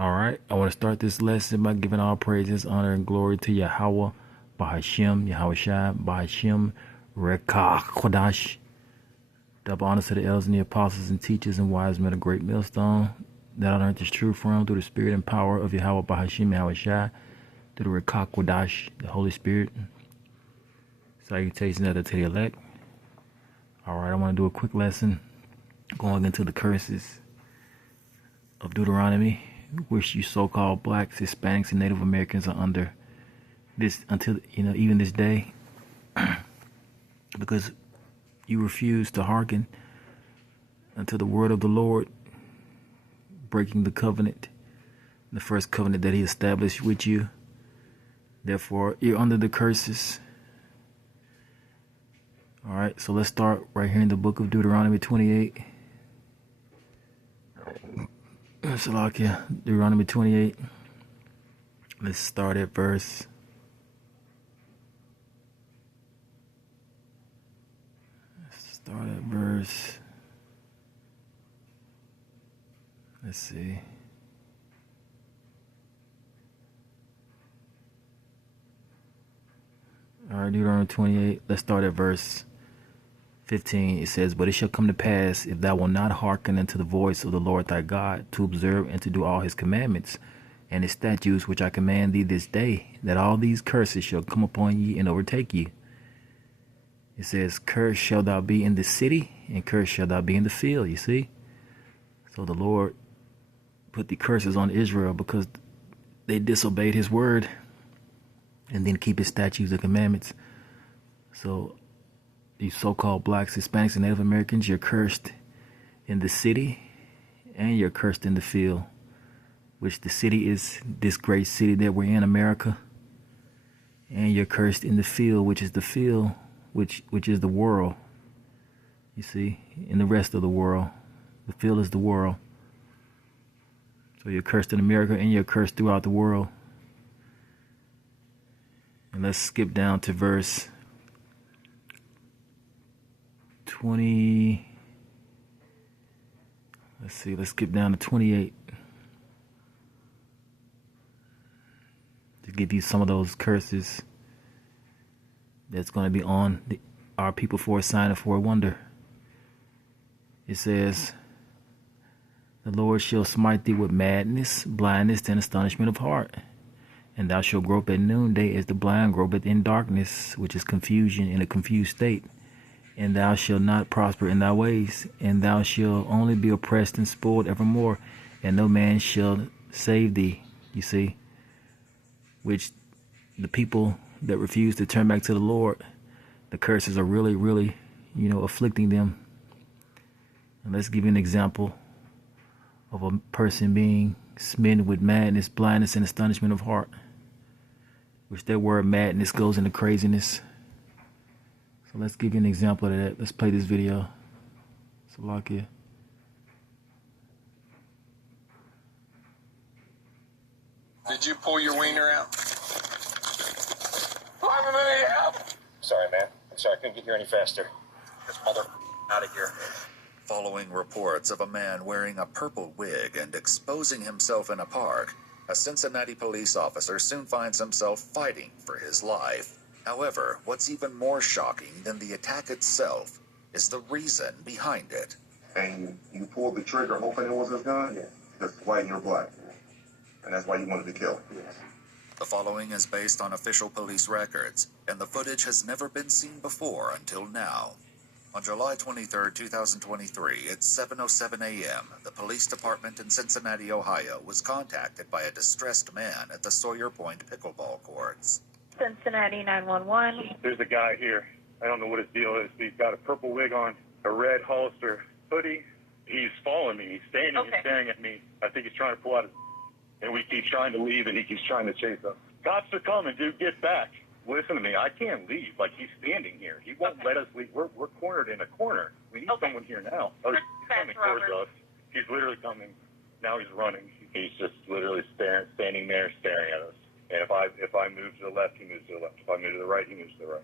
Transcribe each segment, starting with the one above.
All right, I want to start this lesson by giving all praises, honor, and glory to Yahweh, Bahashem, Yahweh Shai, Bahashem, Rekah Kodash. Double honors to the elders and the apostles and teachers and wise men of great millstone that I learned this truth from through the spirit and power of Yahweh, Bahashem, Yahweh Shai, through the Rekah Kodash, the Holy Spirit. Salutations to the elect. All right, I want to do a quick lesson going into the curses of Deuteronomy, which you so-called blacks, Hispanics, and Native Americans are under this until even this day, because you refuse to hearken unto the word of the Lord, breaking the covenant, the first covenant that He established with you. Therefore, you're under the curses. All right, so let's start right here in the book of Deuteronomy 28. Salakia, Deuteronomy 28. Let's start at verse. Let's see. All right, Deuteronomy 28. Let's start at verse 15. It says, "But it shall come to pass, if thou wilt not hearken unto the voice of the Lord thy God, to observe and to do all His commandments and His statutes, which I command thee this day, that all these curses shall come upon ye and overtake you." It says, "Cursed shall thou be in the city, and cursed shall thou be in the field." You see? So the Lord put the curses on Israel because they disobeyed His word and didn't keep His statutes and commandments. So these so-called blacks, Hispanics, and Native Americans, you're cursed in the city and you're cursed in the field, which the city is this great city that we're in, America. And you're cursed in the field, which is the field, which is the world. You see, in the rest of the world, the field is the world. So you're cursed in America and you're cursed throughout the world. And let's skip down to verse 20. Let's skip down to 28 to give you some of those curses that's going to be on our people for a sign and for a wonder. It says, "The Lord shall smite thee with madness, blindness, and astonishment of heart. And thou shalt grope at noonday as the blind gropeth in darkness," which is confusion in a confused state. "And thou shalt not prosper in thy ways, and thou shalt only be oppressed and spoiled evermore, and no man shall save thee." You see, which the people that refuse to turn back to the Lord, the curses are really, really, afflicting them. And let's give you an example of a person being smitten with madness, blindness, and astonishment of heart, which that word madness goes into craziness. So let's give you an example of that. Let's play this video. Salakia. Did you pull your wiener out? Sorry, man. I'm sorry, I couldn't get here any faster. This mother out of here. Following reports of a man wearing a purple wig and exposing himself in a park, a Cincinnati police officer soon finds himself fighting for his life. However, what's even more shocking than the attack itself is the reason behind it. And you pulled the trigger hoping it was his gun? Yeah. Because it's white and you're black. And that's why you wanted to kill. Yes. The following is based on official police records, and the footage has never been seen before until now. On July 23, 2023, at 7:07 a.m., the police department in Cincinnati, Ohio, was contacted by a distressed man at the Sawyer Point pickleball courts. Cincinnati 911. There's a guy here. I don't know what his deal is. He's got a purple wig on, a red Hollister hoodie. He's following me. He's standing and staring at me. I think he's trying to pull out his... And we keep trying to leave, and he keeps trying to chase us. Cops are coming, dude. Get back. Listen to me. I can't leave. Like, he's standing here. He won't let us leave. We're cornered in a corner. We need someone here now. Oh, he's coming towards us. He's literally coming. Now he's running. He's just literally standing there staring at us. And if I move to the left, he moves to the left. If I move to the right, he moves to the right.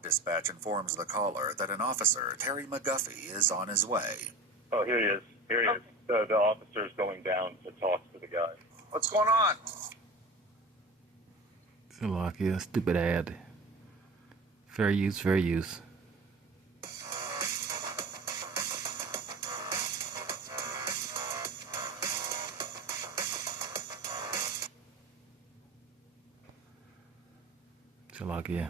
Dispatch informs the caller that an officer, Terry McGuffey, is on his way. Oh, here he is. Here he is. The officer's going down to talk to the guy. Sherlock, yeah, stupid ad. Fair use, fair use. Sherlock, yeah.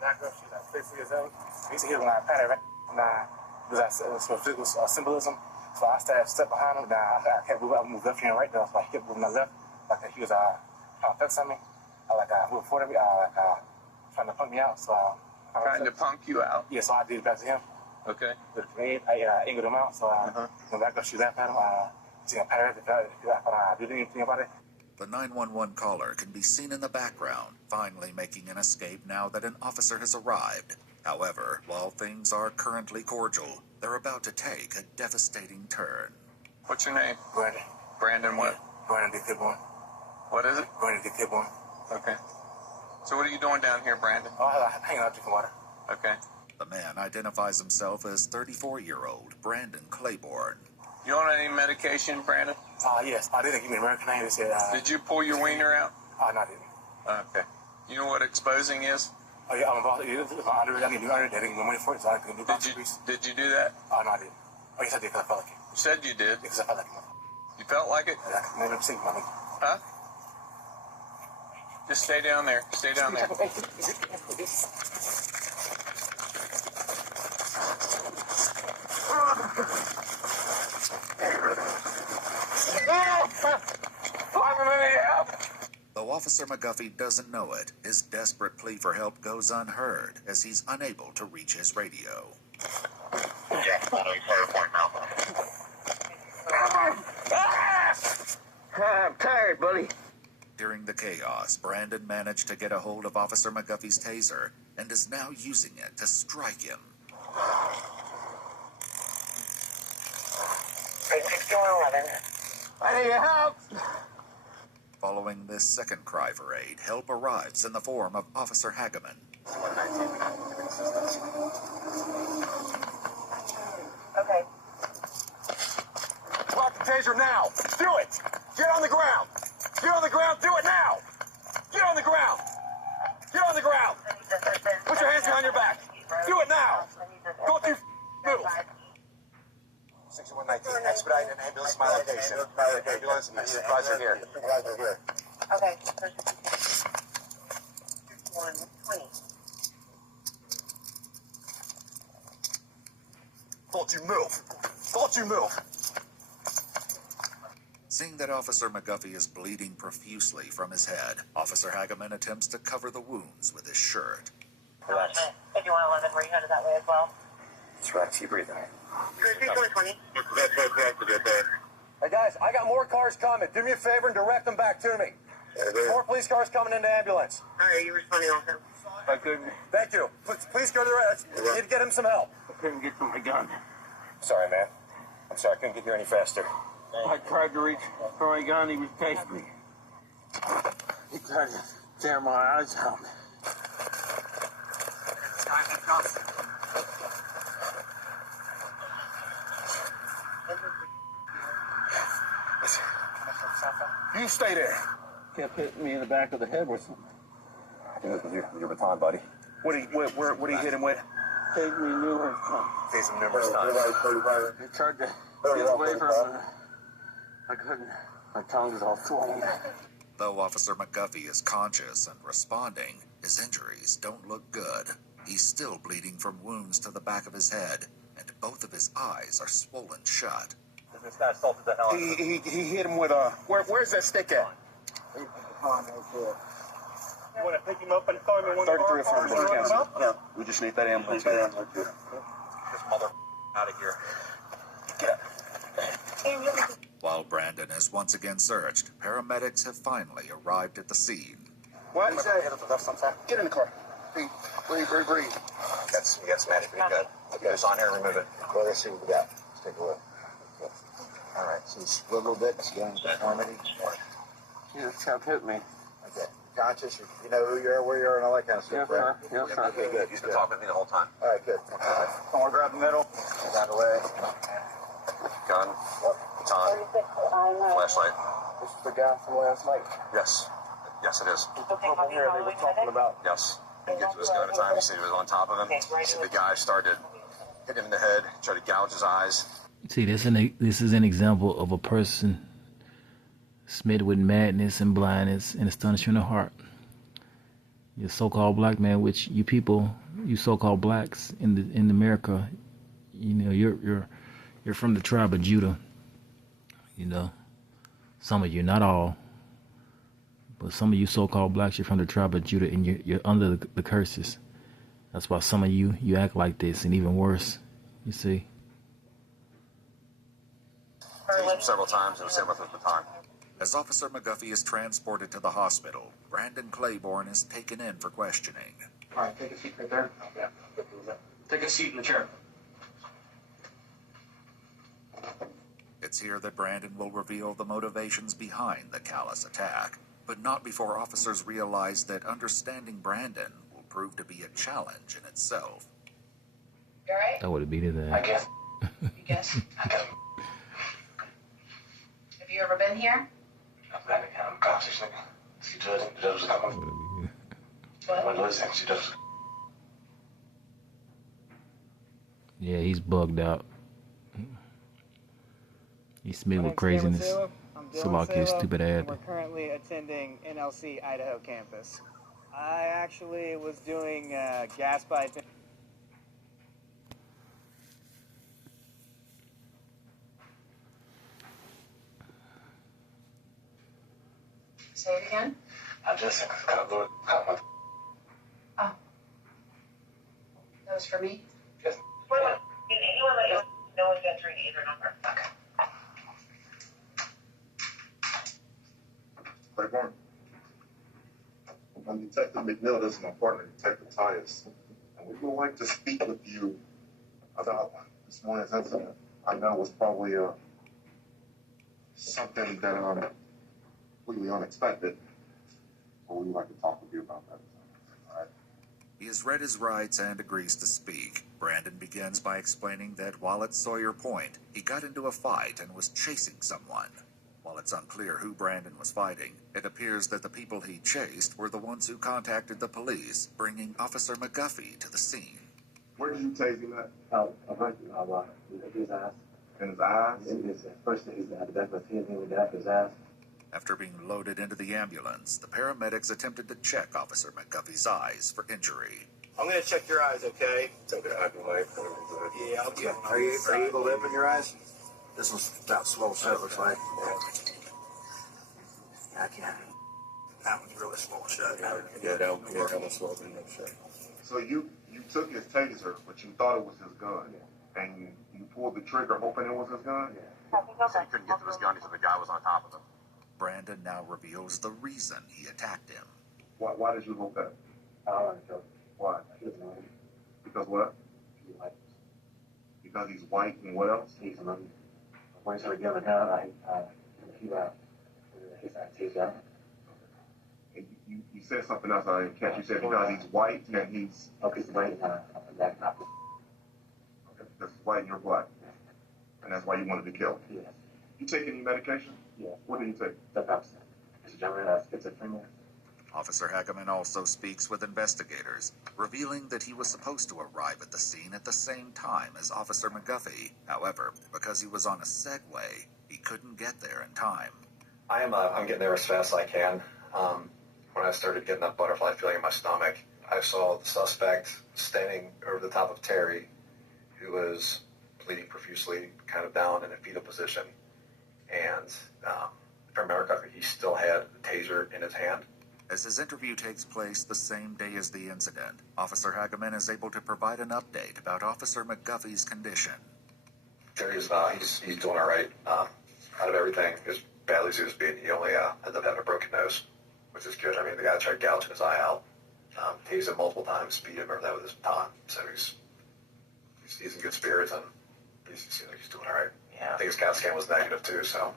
That girl, she's like 50 years old. We used to hear when I patted her. Nah, because it was physical symbolism. So I stepped behind him. Nah, I kept moving. I moved left hand right though. So I kept moving my left. Like he was trying to flex on me. I moved forward me. Trying to punk me out. So Trying to punk you out. yeah. So I did it back to him. Okay. With the grenade, I angled him out. So when that girl, she laughed at him. She got patted her. I did anything about it. The 911 caller can be seen in the background, finally making an escape now that an officer has arrived. However, while things are currently cordial, they're about to take a devastating turn. What's your name? Brandon. Brandon what? Brandon D. Kidborn. What is it? Brandon D. Kidborn. Okay. So what are you doing down here, Brandon? Oh, I'm hanging out drinking water. Okay. The man identifies himself as 34-year-old Brandon Claiborne. You on any medication, Brandon? Yes. I didn't give me an American name. They said, Did you pull your wiener out? no, I didn't. Okay. You know what exposing is? Oh, yeah, I'm about to do I need to do under. They didn't give me money for it, so I can do box increase. Did you do that? Oh, no, I didn't. Oh, yes, I did, because I felt like it. You said you did. Because I felt like it. You felt like it? Let me see, mommy. Huh? Just stay down there. Stay down there. Though Officer McGuffey doesn't know it, his desperate plea for help goes unheard as he's unable to reach his radio. I'm tired, buddy. During the chaos, Brandon managed to get a hold of Officer McGuffey's taser and is now using it to strike him. I need help. Following this second cry for aid, help arrives in the form of Officer Hageman. Okay. Drop the taser now. Do it. Get on the ground. Get on the ground. Do it now. Get on the ground. Get on the ground. Put your hands behind your back. Do it now. Don't you move. 6119, expedite an ambulance to my location. Ambulance and supervisor here. Okay. 120. Don't you move. Don't you move. Seeing that Officer McGuffey is bleeding profusely from his head, Officer Hageman attempts to cover the wounds with his shirt. Relax. If you want 11, we're headed that way as well. Just relax. Keep breathing. Good, 120. Hey guys, I got more cars coming. Do me a favor and direct them back to me. More police cars coming into ambulance. All right, you responding also. I couldn't. Thank you. Please go to the rest. You need to get him some help. I couldn't get to my gun. Sorry, man. I'm sorry. I couldn't get here any faster. I tried to reach for my gun. He was chasing me. He tried to tear my eyes out. You stay there. Kept hitting me in the back of the head with something. I think it was your baton, buddy. What did he hit him with? Gave me numerous times. Face him numerous times. He tried to get away from me. I couldn't. My tongue was all swollen. Though Officer McGuffey is conscious and responding, his injuries don't look good. He's still bleeding from wounds to the back of his head, and both of his eyes are swollen shut. This guy assaulted the hell out of him. He hit him with a... Where's that stick at? You want to pick him up and throw him in one of the 33 or 44. No. We just need that ambulance. Get this mother out of here. Get up. While Brandon is once again searched, paramedics have finally arrived at the scene. What? Get in the car. Breathe. That's magic. Good. Okay, it's on here. Remove it. Well, let's see what we got. Let's take a look. All right. So swivel a little bit. It's going to deformity. He just kept hitting me. Okay. conscious? You know who you are, where you are, and all that kind of stuff, right? Yes, sir. Okay, good. He's been talking to me the whole time. All right, good. All right. Grab the middle. Get out of the way. Gun, baton, flashlight. This is the guy from last night. Yes. Yes, it is. The purple hair they were talking about. Yes. He gets to his gun at a time. He said he was on top of him. He said the guy started hitting him in the head, tried to gouge his eyes. See, this is an example of a person smitten with madness and blindness and astonishment of heart. You're so-called black man, which you people, you so-called blacks in America, you know, you're from the tribe of Judah. You know, some of you, not all, but some of you so-called blacks, you're from the tribe of Judah, and you're under the curses. That's why some of you act like this, and even worse. You see. Tased him several times and was hit with his baton. As Officer McGuffey is transported to the hospital, Brandon Claiborne is taken in for questioning. All right, take a seat right there. Yeah. Take a seat in the chair. It's here that Brandon will reveal the motivations behind the callous attack, but not before officers realize that understanding Brandon will prove to be a challenge in itself. You alright? That would have beat it I there. guess. You guess? Okay. Have you ever been here? I'm glad I am conscious, nigga. See, Judge was coming. What? Listen, she does. Yeah, he's bugged out. He's smitten with craziness. So like his stupid ass. We're currently attending NLC Idaho campus. I actually was doing gas pipe. Say it again. I just got Lord. Oh. That was for me? Yes. Anyone that you no one gets ring either number. Okay. Claiborne. I'm Detective McNeil. This is my partner, Detective Tyus. And we would like to speak with you about this morning's incident. I know it was probably something that completely unexpected, but we'd like to talk with you about that. All right. He has read his rights and agrees to speak. Brandon begins by explaining that while at Sawyer Point, he got into a fight and was chasing someone. While it's unclear who Brandon was fighting, it appears that the people he chased were the ones who contacted the police, bringing Officer McGuffey to the scene. Where did you tase him at? His ass. In his eyes? First thing, he's at the back of his head, then the back of his ass. After being loaded into the ambulance, the paramedics attempted to check Officer McGuffey's eyes for injury. I'm gonna check your eyes, okay? Okay, I can wait. Yeah, okay. Are you able to open your eyes? This one's got slow shut, looks like. Yeah, I can. That one's really slow shut. Yeah, that was slow shut. So you took his taser, but you thought it was his gun, and you pulled the trigger hoping it was his gun? He said he couldn't get to his gun because the guy was on top of him. Brandon now reveals the reason he attacked him. Why did you hope that? Why? Because what? Because he's white and what else? He's a man. When he's got a gun, he's out. And you said something else I didn't catch. You said because he's white and he's... Okay, he's white. Okay, because he's white and you're black. And that's why you wanted to kill him. Yes. You take any medication? Yeah. What do you take? The Pepsi. It's a gentleman schizophrenia. Officer Hageman also speaks with investigators, revealing that he was supposed to arrive at the scene at the same time as Officer McGuffey. However, because he was on a Segway, he couldn't get there in time. I'm getting there as fast as I can. When I started getting that butterfly feeling in my stomach, I saw the suspect standing over the top of Terry, who was bleeding profusely, kind of down in a fetal position. And if I remember correctly, he still had the taser in his hand. As his interview takes place the same day as the incident, Officer Hageman is able to provide an update about Officer McGuffey's condition. Terry's he's doing all right. Out of everything, as badly as he was beaten, he only ended up having a broken nose, which is good. I mean, the guy tried gouging his eye out. Tased him multiple times, beat him over that with his baton. So he's in good spirits, and he seems like he's doing all right. Yeah. I think his CAT scan was negative too, so.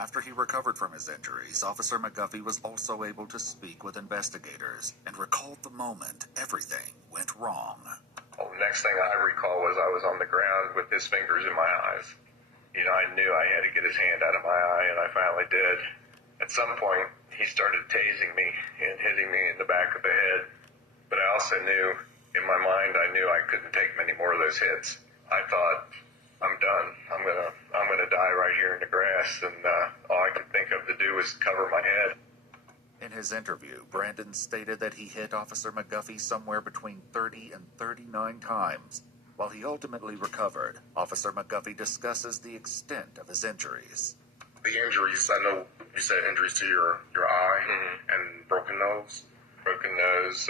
After he recovered from his injuries, Officer McGuffey was also able to speak with investigators and recalled the moment everything went wrong. Well, the next thing I recall was I was on the ground with his fingers in my eyes. You know, I knew I had to get his hand out of my eye, and I finally did. At some point, he started tasing me and hitting me in the back of the head. But I also knew, in my mind, I knew I couldn't take many more of those hits. I thought, I'm done. I'm gonna die right here in the grass, and all I could think of to do was cover my head. In his interview, Brandon stated that he hit Officer McGuffey somewhere between 30 and 39 times. While he ultimately recovered, Officer McGuffey discusses the extent of his injuries. The injuries, I know you said injuries to your eye and broken nose. Broken nose.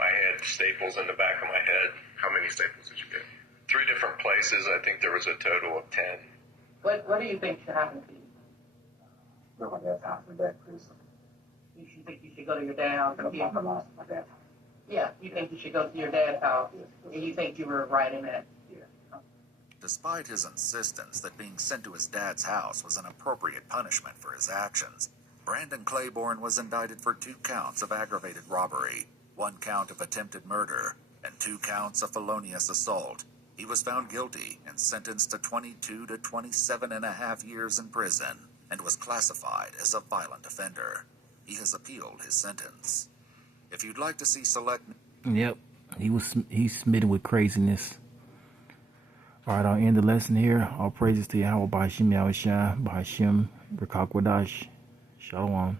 I had staples in the back of my head. How many staples did you get? 3 different places. I think there was a total of 10. What do you think should happen to you? Go to my dad's house. My dad prison. You should think you should go to your dad's house. My dad. Yeah, you think you should go to your dad's house, and you think you were right in that. Despite his insistence that being sent to his dad's house was an appropriate punishment for his actions, Brandon Claiborne was indicted for 2 counts of aggravated robbery, 1 count of attempted murder, and 2 counts of felonious assault. He was found guilty and sentenced to 22 to 27.5 years in prison and was classified as a violent offender. He has appealed his sentence. If you'd like to see select... Yep, he's smitten with craziness. All right, I'll end the lesson here. All praises to Yahweh, B'Hashem Yahushua, B'Hashem Rakakwadash. Shalom.